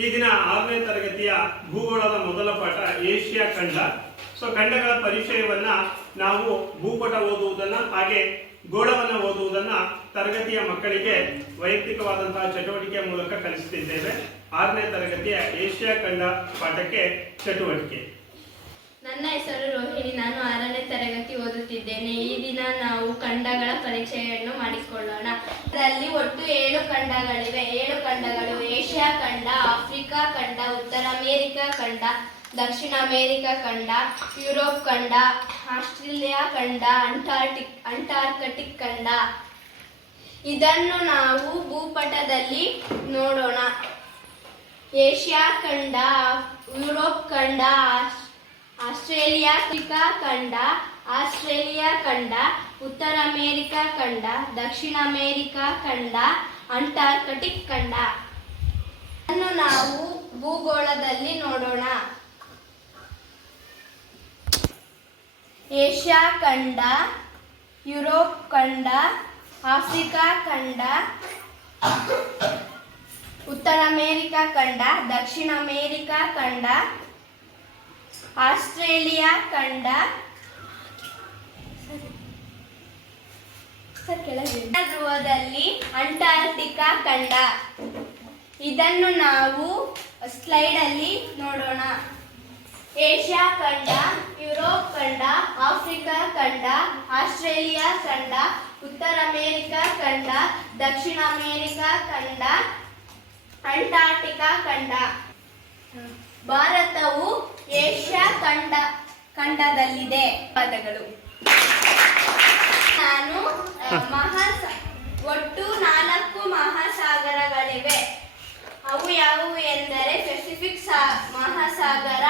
ಈ ದಿನ 6ನೇ ತರಗತಿಯ ಭೂಗೋಳದ ಮೊದಲ ಪಾಠ ಏಷ್ಯಾ ಖಂಡ. ಖಂಡಗಳ ಪರಿಚಯವನ್ನ ನಾವು ಭೂಪಟ ಓದುವುದನ್ನ ಹಾಗೆ ಗೋಳವನ್ನು ಓದುವುದನ್ನ ತರಗತಿಯ ಮಕ್ಕಳಿಗೆ ವೈಯಕ್ತಿಕವಾದಂತಹ ಚಟುವಟಿಕೆಯ ಮೂಲಕ ಕಲಿಸುತ್ತಿದ್ದೇವೆ. 6ನೇ ತರಗತಿಯ ಏಷ್ಯಾ ಖಂಡ ಪಾಠಕ್ಕೆ ಚಟುವಟಿಕೆ. ನನ್ನ ಹೆಸರು ರೋಹಿಣಿ. ನಾನು 6ನೇ ತರಗತಿ ಓದುತ್ತಿದ್ದೇನೆ. ಈ ದಿನ ನಾವು ಖಂಡಗಳ ಪರಿಚಯವನ್ನು ಮಾಡಿಕೊಳ್ಳೋಣ. ಇದರಲ್ಲಿ ಒಟ್ಟು 7 ಖಂಡಗಳಿವೆ. 7 ಖಂಡಗಳು: ಏಷ್ಯಾ ಖಂಡ, ಆಫ್ರಿಕಾ ಖಂಡ, ಉತ್ತರ ಅಮೇರಿಕಾ ಖಂಡ, ದಕ್ಷಿಣ ಅಮೇರಿಕಾ ಖಂಡ, ಯುರೋಪ್ ಖಂಡ, ಆಸ್ಟ್ರೇಲಿಯಾ ಖಂಡ, ಅಂಟಾರ್ಕಟಿಕ್ ಖಂಡ. ಇದನ್ನು ನಾವು ಭೂಪಟದಲ್ಲಿ ನೋಡೋಣ. ಏಷ್ಯಾ ಖಂಡ, ಯುರೋಪ್ ಖಂಡ, ಆಸ್ಟ್ರೇಲಿಯಾ ಖಂಡ, ಆಸ್ಟ್ರೇಲಿಯಾ ಖಂಡ, ಉತ್ತರ ಅಮೇರಿಕಾ ಖಂಡ, ದಕ್ಷಿಣ ಅಮೇರಿಕಾ ಖಂಡ, ಅಂಟಾರ್ಕಟಿಕ್ ಖಂಡ. ಇದನ್ನು ನಾವು ಭೂಗೋಳದಲ್ಲಿ ನೋಡೋಣ. ಏಷ್ಯಾ ಖಂಡ, ಯುರೋಪ್ ಖಂಡ, ಆಫ್ರಿಕಾ ಖಂಡ, ಉತ್ತರ ಅಮೇರಿಕಾ ಖಂಡ, ದಕ್ಷಿಣ ಅಮೇರಿಕಾ ಖಂಡ, ಆಸ್ಟ್ರೇಲಿಯಾ ಖಂಡ, ಧ್ರುವದಲ್ಲಿ ಅಂಟಾರ್ಟಿಕಾ ಖಂಡ. ಇದನ್ನು ನಾವು ಸ್ಲೈಡ್ ಅಲ್ಲಿ ನೋಡೋಣ. ಏಷ್ಯಾ ಖಂಡ, ಯುರೋಪ್ ಖಂಡ, ಆಫ್ರಿಕಾ ಖಂಡ, ಆಸ್ಟ್ರೇಲಿಯಾ ಖಂಡ, ಉತ್ತರ ಅಮೇರಿಕಾ ಖಂಡ, ದಕ್ಷಿಣ ಅಮೇರಿಕಾ ಖಂಡ, ಅಂಟಾರ್ಟಿಕಾ ಖಂಡ. ಭಾರತವು ಏಷ್ಯಾ ಖಂಡದಲ್ಲಿದೆ. ಪದಗಳು. ಒಟ್ಟು 4 ಮಹಾಸಾಗರಗಳಿವೆ. ಅವು ಯಾವುವು ಎಂದರೆ ಪೆಸಿಫಿಕ್ ಮಹಾಸಾಗರ,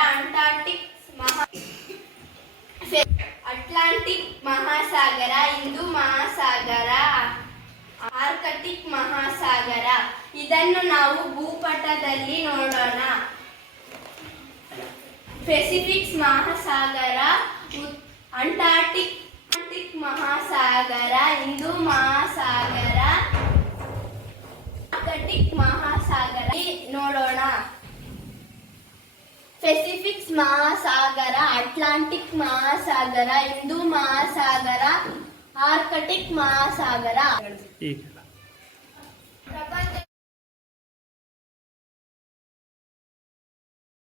ಅಟ್ಲಾಂಟಿಕ್ ಮಹಾಸಾಗರ, ಹಿಂದೂ ಮಹಾಸಾಗರ, ಆರ್ಕಟಿಕ್ ಮಹಾಸಾಗರ. ಇದನ್ನು ನಾವು ಭೂಪಟದಲ್ಲಿ ನೋಡೋಣ. ಪೆಸಿಫಿಕ್ ಮಹಾಸಾಗರ, ಅಂಟಾರ್ಟಿಕ್ ಮಹಾಸಾಗರ, ಹಿಂದೂ ಮಹಾಸಾಗರ, ಆರ್ಕಟಿಕ್ ಮಹಾಸಾಗರ ನೋಡೋಣ. ಪೆಸಿಫಿಕ್ ಮಹಾಸಾಗರ, ಅಟ್ಲಾಂಟಿಕ್ ಮಹಾಸಾಗರ, ಹಿಂದೂ ಮಹಾಸಾಗರ, ಆರ್ಕಟಿಕ್ ಮಹಾಸಾಗರ.